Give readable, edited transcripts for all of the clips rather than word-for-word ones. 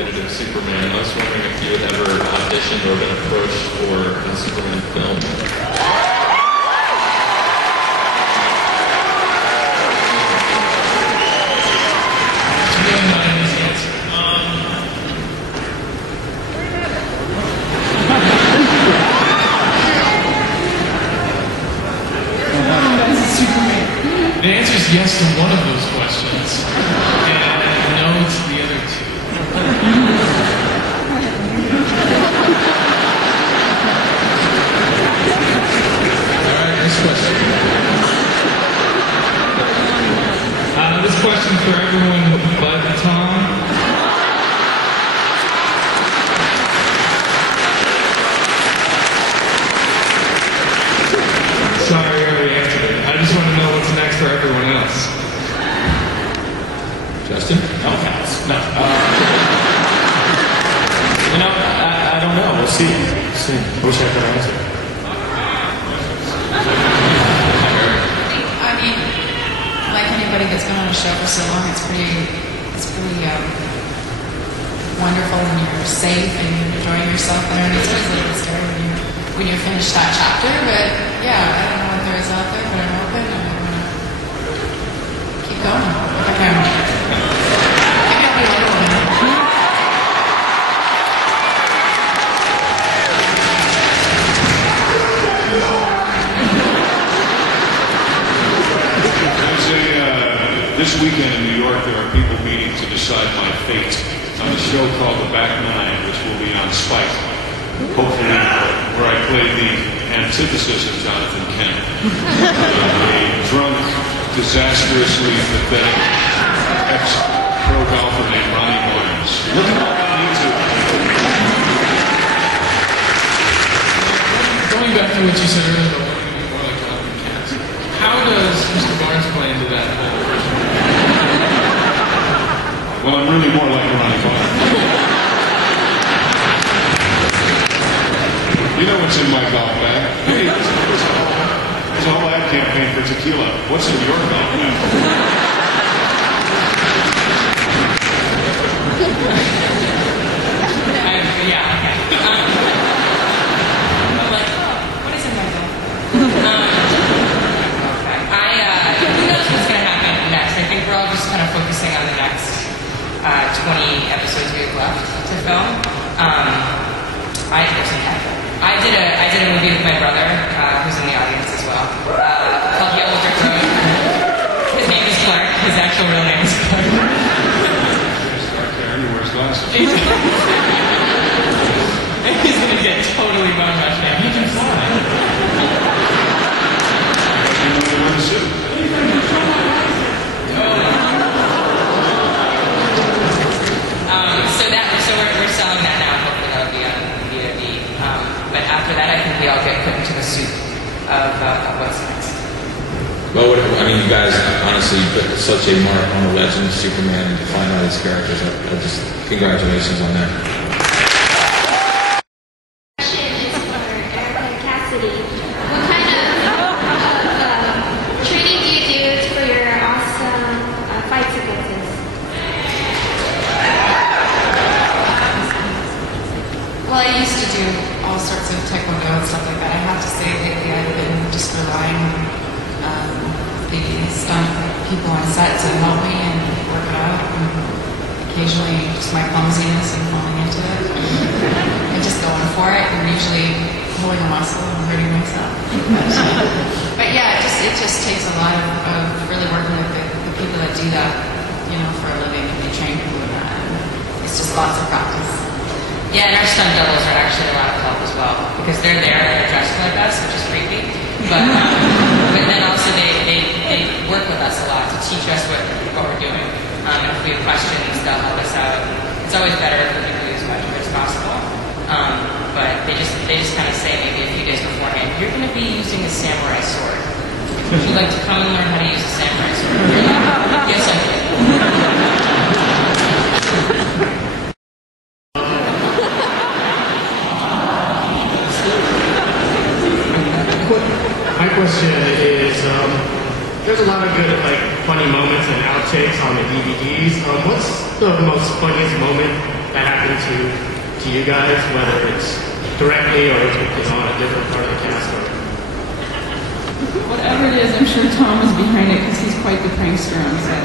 definitive Superman. I was wondering if you had ever auditioned or been approached for a Superman film. The answer is yes to one of those questions, and no to the other two. Alright, next question. This question for everyone but Tom. Sorry, I already answered it. I just want to know what's next for everyone else. Justin? No counts. No. You know, I don't know. We'll see. I wish I could answer. I mean, like anybody that's been on a show for so long, it's pretty wonderful when you're safe and you're enjoying yourself there, and it's always a little bit scary when you're finished that chapter. But yeah, I don't know what there is out there, but I'm open and I'm gonna keep going if I can. Maybe I'll be Wonder Woman. This weekend in New York, there are people meeting to decide my fate on a show called The Back Nine, which will be on Spike. Hopefully, where I play the antithesis of Jonathan Kent, a drunk, disastrously pathetic ex-pro golfer named Ronnie Barnes. Look him up on YouTube. Going back to what you said earlier about wanting to be more like Jonathan Kent, how does Mr. Barnes play into that whole version? Well, I'm really more like Ronnie Barnes. You know what's in my golf bag? Hey, it's a whole ad campaign for tequila. What's in your golf bag? Yeah, okay. I'm like, what is in my golf bag? Okay. Who knows what's going to happen next? I think we're all just kind of focusing on the next 20 episodes we have left to film. I did a movie with my brother, who's in the audience as well, called Yellow Brick Road. His name is Clark. His actual real name is Clark. Dark hair and he wears glasses. And he's going to get totally bum rushed now. He can fly. You know they wear a suit. So we're selling that now. Hopefully that'll be on VOD. But after that, I think we all get put into the soup of what's next. Well, I mean, you guys honestly put such a mark on the legend of Superman and define all these characters. I just congratulations on that. Well, I used to do all sorts of taekwondo and stuff like that. I have to say lately I've been just relying on the stunt people on set to help me and work it out. And occasionally just my clumsiness and falling into it. And just going for it and usually pulling a muscle and hurting myself. But yeah, it just takes a lot of really working with the people that do that, you know, for a living, and they train people in that. And it's just lots of practice. Yeah, and our stunt doubles are actually a lot of help as well, because they're there and they're dressed like us, which is creepy. But then also they work with us a lot to teach us what we're doing. And if we have questions, they'll help us out. It's always better if we can do as much of it as possible. But they just kind of say maybe a few days beforehand, you're going to be using a samurai sword. Would you like to come and learn how to use a samurai sword? Yes, I do. My question is, there's a lot of good, funny moments and outtakes on the DVDs. What's the most funniest moment that happened to you guys, whether it's directly or on a different part of the cast? Whatever it is, I'm sure Tom is behind it because he's quite the prankster on set.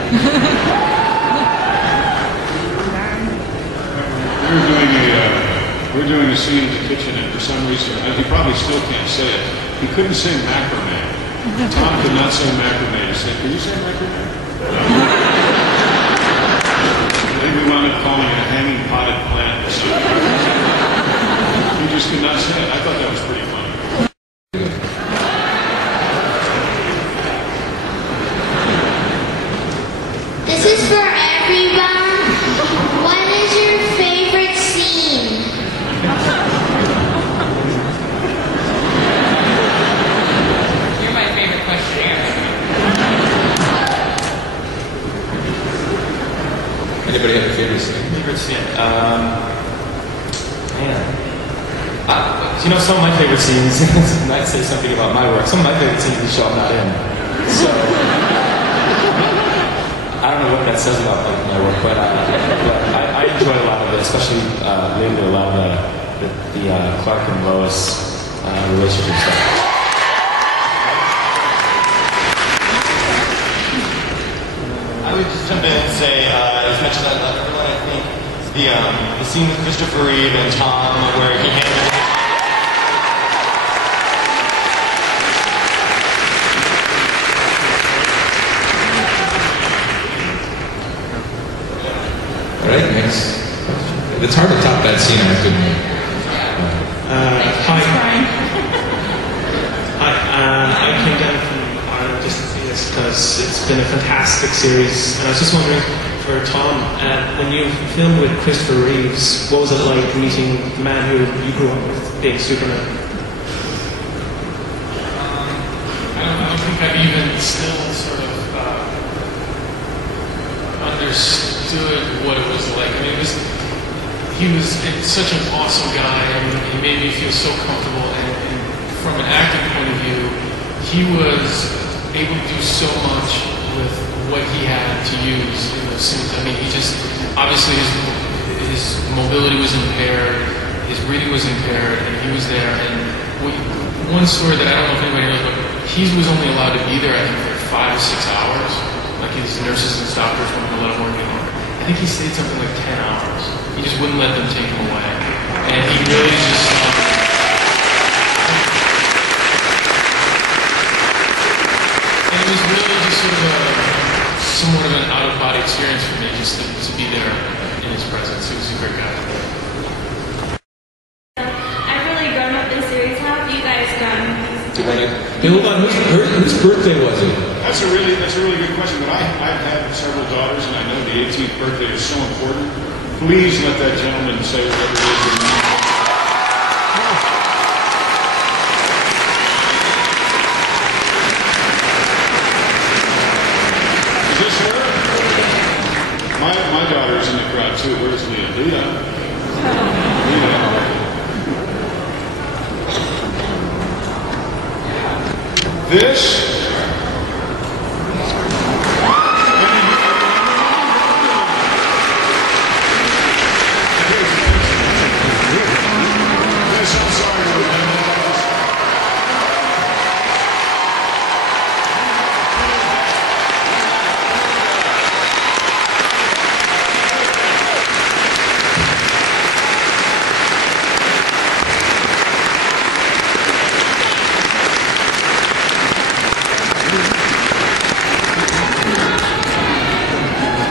We're doing a scene in the kitchen, and for some reason, and he probably still can't say it. He couldn't say macrame. Tom could not say macrame. He said, "Can you say macrame?" I think we wound up calling it a hanging potted plant or something. He just could not say it. I thought that was pretty funny. This is for everyone. What is your favorite scene? You're my favorite questionnaire. Anybody have a favorite scene? Favorite scene? Man. You know, some of my favorite scenes might say something about my work. Some of my favorite scenes, the show I'm not in. So, I don't know what that says about my work, but I enjoy a lot of it, especially lately a lot of the Clark and Lois relationship stuff. I would just jump in and say, as much as I love everyone, I think the scene with Christopher Reeve and Tom where he handles All right, next. It's hard to top that scene, I have to admit. I came down from Ireland just to see this because it's been a fantastic series, and I was just wondering, for Tom, when you filmed with Christopher Reeves, what was it like meeting the man who you grew up with, being Superman? I don't think I've even still sort of understood what it was like. I mean, he was such an awesome guy, and he made me feel so comfortable. And from an acting point of view, he was able to do so much with what he had to use in those scenes. I mean, he just, obviously his mobility was impaired, his reading was impaired, and he was there. And one story that I don't know if anybody knows, but he was only allowed to be there, I think, for 5 or 6 hours. Like his nurses and doctors wouldn't let him work anymore. I think he stayed something like 10 hours. He just wouldn't let them take him away. And he really just... and it was really just sort of somewhat of an out-of-body experience for me, just to be there in his presence. He was a great guy. I've really grown up in series. How have you guys grown? Hey, hold on. Whose birthday was it? That's a really good question. But I've had several daughters, and I know the 18th birthday is so important. Please let that gentleman say whatever it is. Is this her? My daughter's in the crowd too. Where's Leah? Leah. This.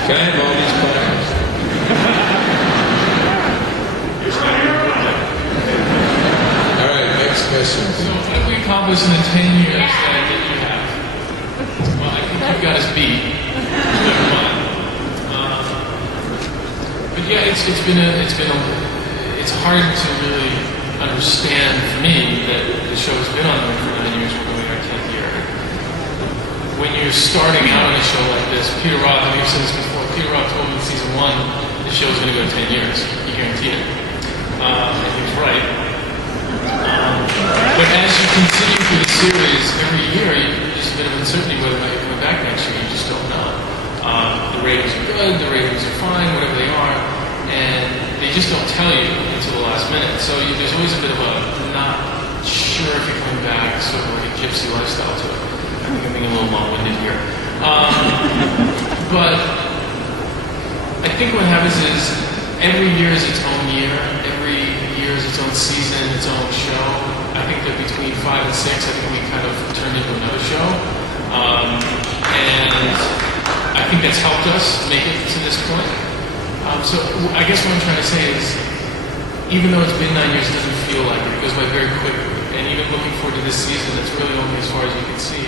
Can I have all these plans? All right, next question. So what have we accomplished in the 10 years that you have? Well, I think you got us beat. Never mind. But yeah, it's hard to really understand for me that the show has been on for 9 years. We're going our 10th year. When you're starting out on a show like this, Peter Roth, I've said this before, Peter Roth told me in season 1 the show's going to go 10 years. He guaranteed it. And he was right. But as you continue through the series, every year, there's a bit of uncertainty whether or not you're coming back next year. You just don't know. The ratings are good, the ratings are fine, whatever they are. And they just don't tell you until the last minute. So there's always a bit of a not sure if you're coming back, sort of like a gypsy lifestyle to it. I think I'm being a little long-winded here. But I think what happens is every year is its own year. Every year is its own season, its own show. I think that between 5 and 6, I think we kind of turned into another show. And I think that's helped us make it to this point. So I guess what I'm trying to say is, even though it's been 9 years, it doesn't feel like it. It goes by very quickly. And even looking forward to this season, it's really only as far as you can see.